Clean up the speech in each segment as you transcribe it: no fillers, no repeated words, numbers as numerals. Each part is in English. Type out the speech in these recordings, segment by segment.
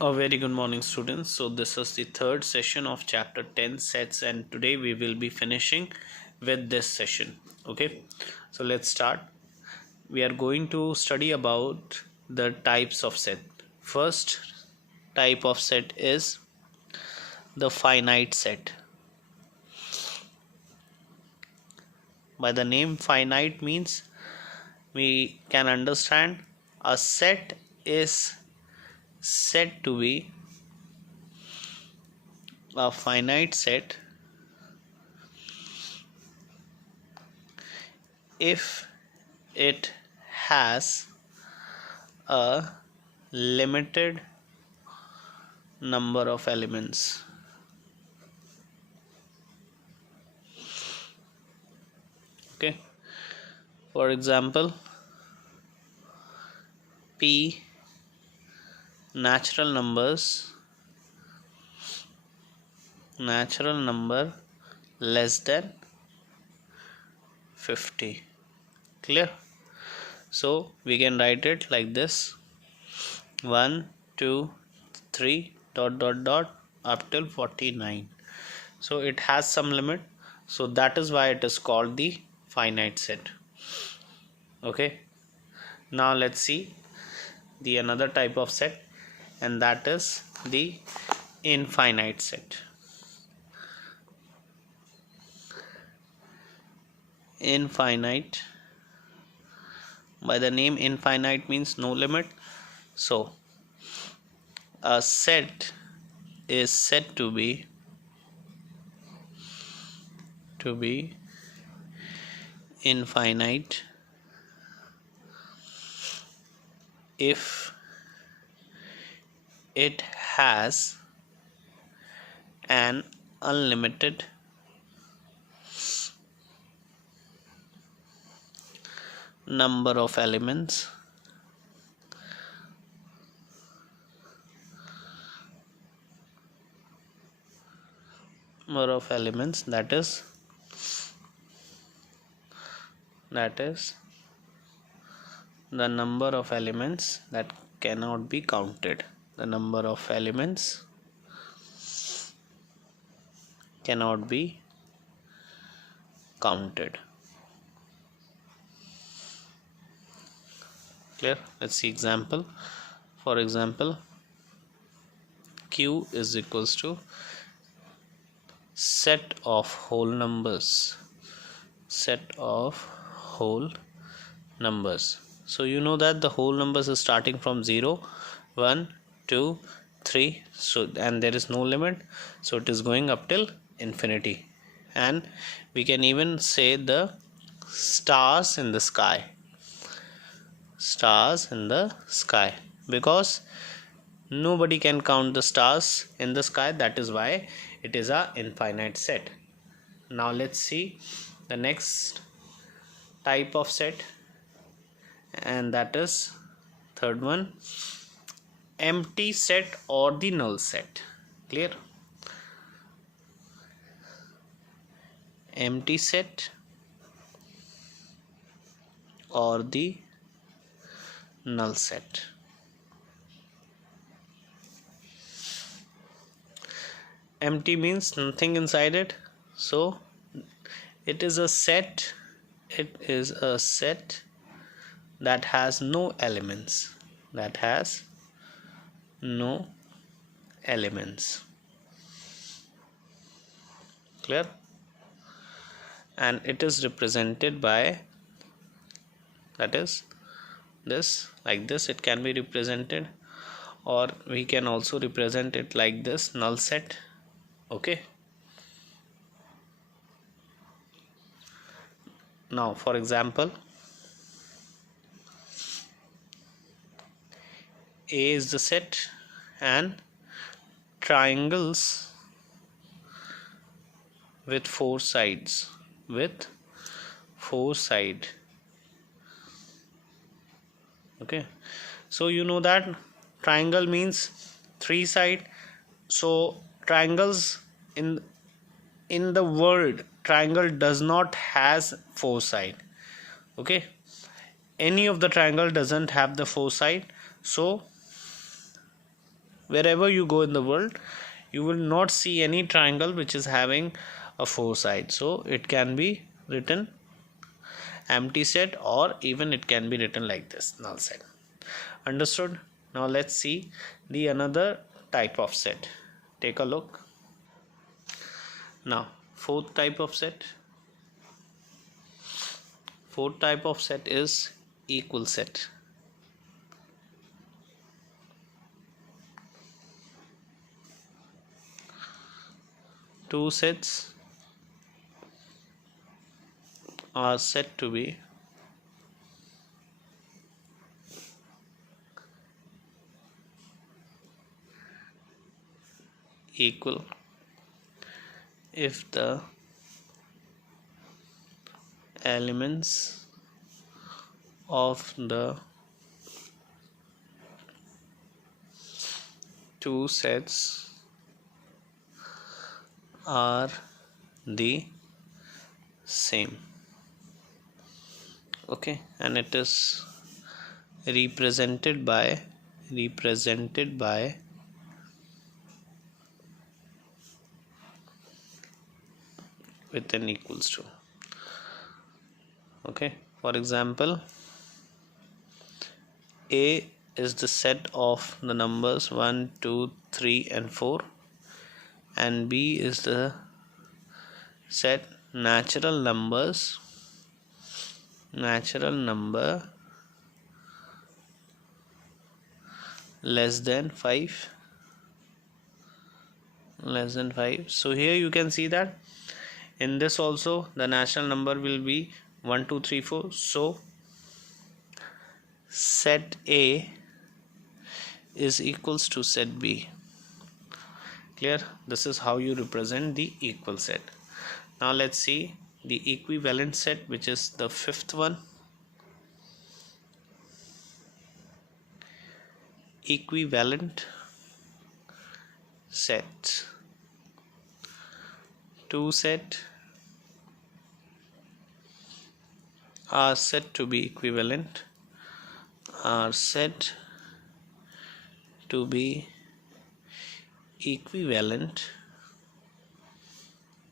A very good morning, students. So this is the third session of chapter 10 sets, and today we will be finishing with this session. Okay, so let's start. We are going to study about the types of set. First type of set is the finite set. By the name finite means we can understand a set is said to be a finite set if it has a limited number of elements. Okay, for example, p natural number less than 50. Clear? So we can write it like this: 1 2 3 dot dot dot up till 49. So it has some limit, so that is why it is called the finite set. Okay, now let's see the another type of set, and that is the infinite set. Infinite, by the name infinite means no limit, so a set is said to be infinite if it has an unlimited number of elements that is the number of elements that cannot be counted. The number of elements cannot be counted. Clear? Let's see example. For example, q is equals to set of whole numbers. So you know that the whole numbers is starting from 0 1 2 3, so and there is no limit, so it is going up till infinity. And we can even say the stars in the sky, because nobody can count the stars in the sky. That is why it is a infinite set. Now let's see the next type of set, and that is third one, empty set or the null set. Clear? Empty set or the null set. Empty means nothing inside it, so it is a set that has no elements, Clear? And it is represented by, that is this, like this it can be represented, or we can also represent it like this, null set. Okay, now for example, A is the set and triangles with four sides, okay, so you know that triangle means three side. So triangles in the world, triangle does not has four side. Okay, any of the triangle doesn't have the four side, so wherever you go in the world, you will not see any triangle which is having a 4 sides. So it can be written empty set, or even it can be written like this, null set. Understood? Now let's see the another type of set. Take a look. Now fourth type of set. Fourth type of set is equal set. Two sets are said to be equal if the elements of the two sets are the same. Okay, and it is represented by with n equals to. Okay, for example, A is the set of the numbers 1, 2, 3 and 4, and B is the set natural number less than 5. So here you can see that in this also the natural number will be 1, 2, 3, 4. So set A is equals to set B. Clear? This is how you represent the equal set. Now let's see the equivalent set, which is the fifth one. Equivalent set. Two set are said to be equivalent,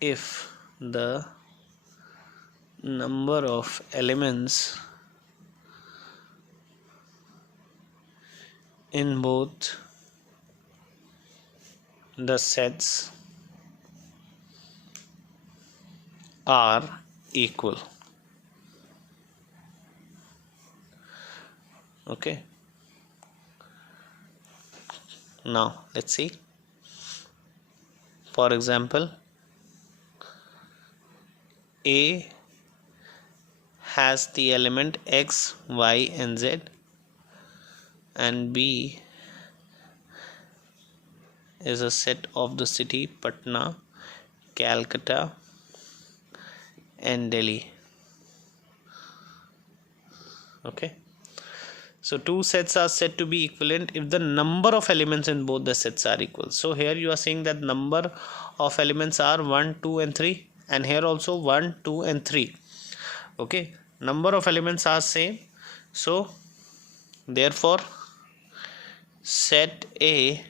if the number of elements in both the sets are equal. Okay, now let's see. For example, A has the element x, y and z, and B is a set of the city Patna, Calcutta and Delhi. Okay, so two sets are said to be equivalent if the number of elements in both the sets are equal. So here you are saying that number of elements are 1, 2 and 3, and here also 1, 2 and 3. Okay, number of elements are same, so therefore set A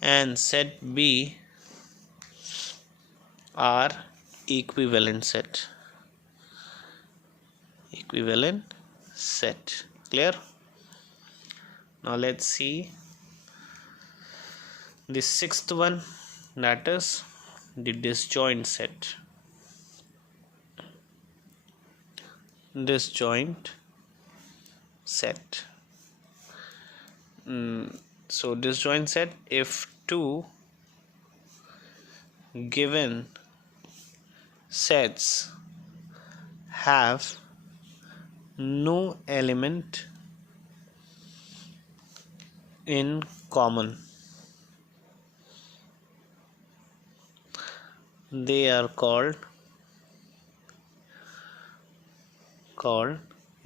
and set B are equivalent set. Clear? Now let's see the sixth one, that is the disjoint set. So disjoint set, if two given sets have no element in common, they are called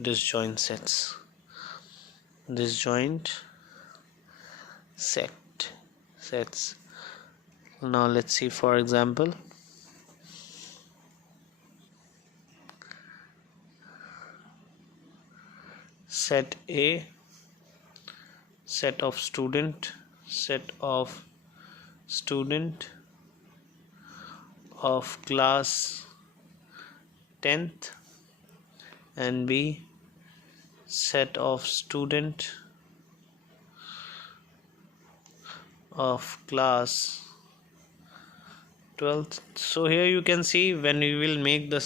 disjoint sets. Now let's see, for example, set A, set of student set of student of class 10th, and B, set of student of class 12th. So here you can see when we will make the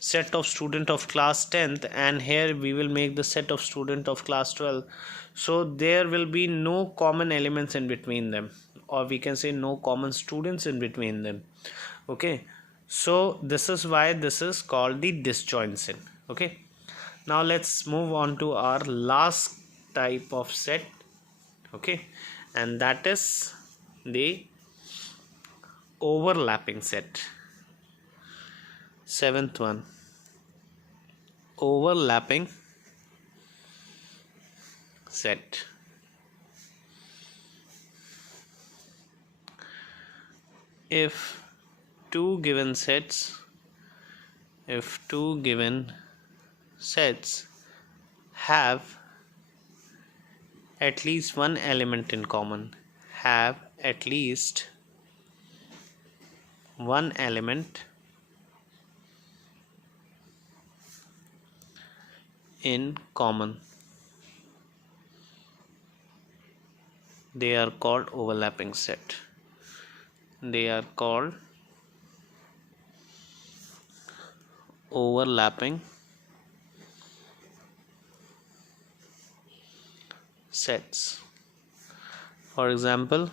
set of student of class 10th, and here we will make the set of student of class 12. So there will be no common elements in between them, or we can say no common students in between them. Okay, so this is why this is called the disjoint set. Okay, now let's move on to our last type of set. Okay, and that is the overlapping set. Seventh one, overlapping set. If two given sets have at least one element in common, have at least one element in common, they are called overlapping set. They are called overlapping sets. For example,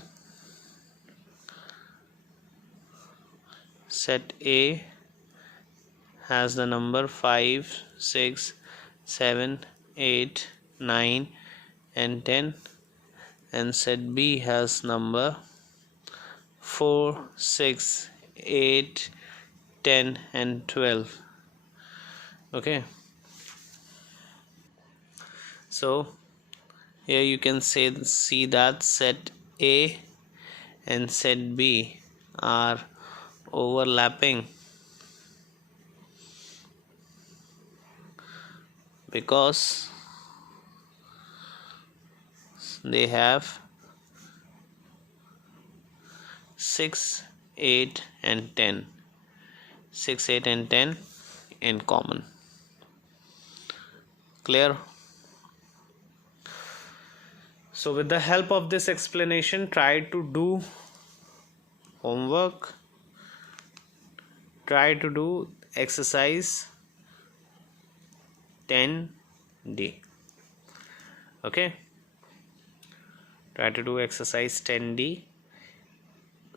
set A has the number 5, 6, 7, 8, 9 and 10, and set B has number 4, 6, 8, 10 and 12. Okay, so here you can see that set A and set B are overlapping because they have 6, 8 and 10. 6, 8 and 10 in common. Clear? So with the help of this explanation, try to do homework, try to do exercise 10D. Okay, try to do exercise 10D,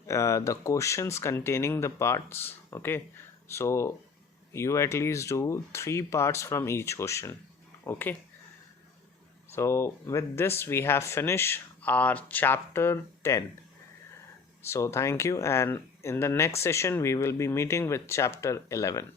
the questions containing the parts. Okay, so you at least do 3 parts from each question. Okay, so with this we have finished our chapter 10. So thank you, and in the next session we will be meeting with chapter 11.